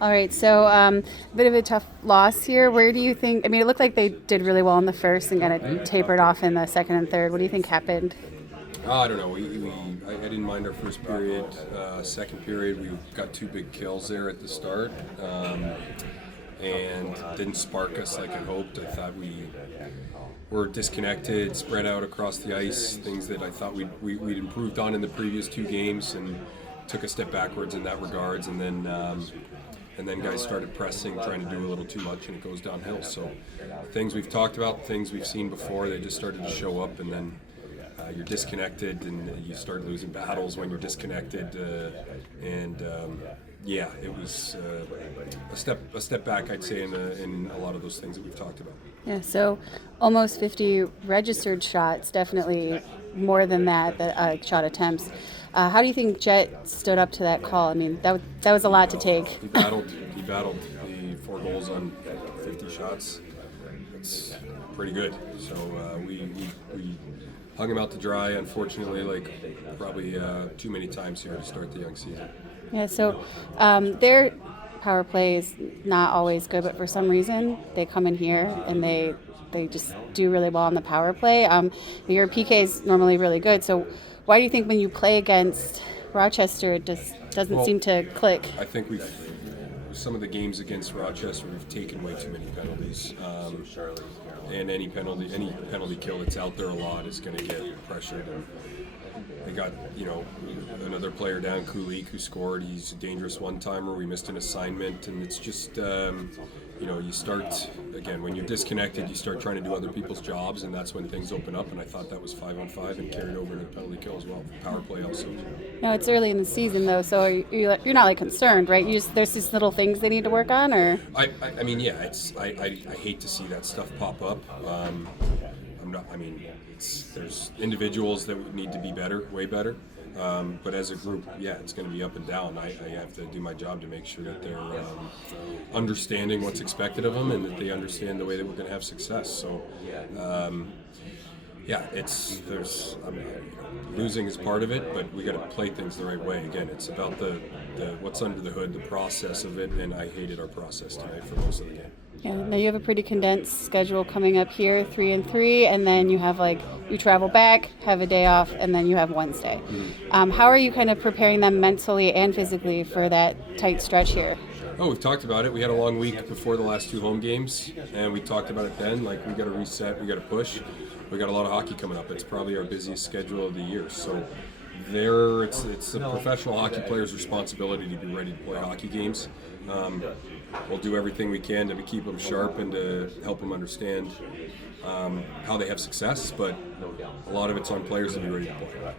All right, so a bit of a tough loss here. Where do you think? I mean, it looked like they did really well in the first and kind of tapered off in the second and third. What do you think happened? I don't know. I didn't mind our first period. Second period, we got two big kills there at the start, and didn't spark us like I hoped. I thought we were disconnected, spread out across the ice, things that I thought we'd improved on in the previous two games, and took a step backwards in that regards. And then guys started pressing, trying to do a little too much, and it goes downhill. So things we've talked about, things we've seen before, they just started to show up, and then you're disconnected, and you start losing battles when you're disconnected. Yeah, it was a step back, I'd say, in a lot of those things that we've talked about. Yeah, so almost 50 registered shots, definitely more than that, the shot attempts. How do you think Jet stood up to that call? I mean, that was a lot to take. He battled. He battled. The 4 goals on 50 shots. It's pretty good. So we hung him out to dry. Unfortunately, like probably too many times here to start the young season. Yeah, so their power play is not always good, but for some reason they come in here and they just do really well on the power play. Your PK is normally really good, so why do you think when you play against Rochester it just doesn't seem to click? I think some of the games against Rochester, we've taken way too many penalties. And any penalty kill that's out there a lot is going to get pressured. And they got, another player down, Kulik, who scored. He's a dangerous one-timer. We missed an assignment, and it's just, you start, again, when you're disconnected, you start trying to do other people's jobs, and that's when things open up, and I thought that was 5-on-5 and carried over into the penalty kill as well. Power play also. No, it's early in the season, though, so you're not, like, concerned, right? There's just little things they need to work on, or? I mean, yeah, I hate to see that stuff pop up. There's individuals that would need to be better, way better. But as a group, yeah, it's going to be up and down. I have to do my job to make sure that they're understanding what's expected of them and that they understand the way that we're going to have success. So, losing is part of it, but we got to play things the right way. Again, it's about the what's under the hood, the process of it, and I hated our process tonight for most of the game. Yeah, now you have a pretty condensed schedule coming up here, 3-3, and then you have you travel back, have a day off, and then you have Wednesday. How are you kind of preparing them mentally and physically for that tight stretch here? Oh, we've talked about it. We had a long week before the last two home games, and we talked about it then. Like, we got to reset, we got to push. We got a lot of hockey coming up. It's probably our busiest schedule of the year. So it's a professional hockey player's responsibility to be ready to play hockey games. We'll do everything we can to keep them sharp and to help them understand how they have success, but a lot of it's on players to be ready to play.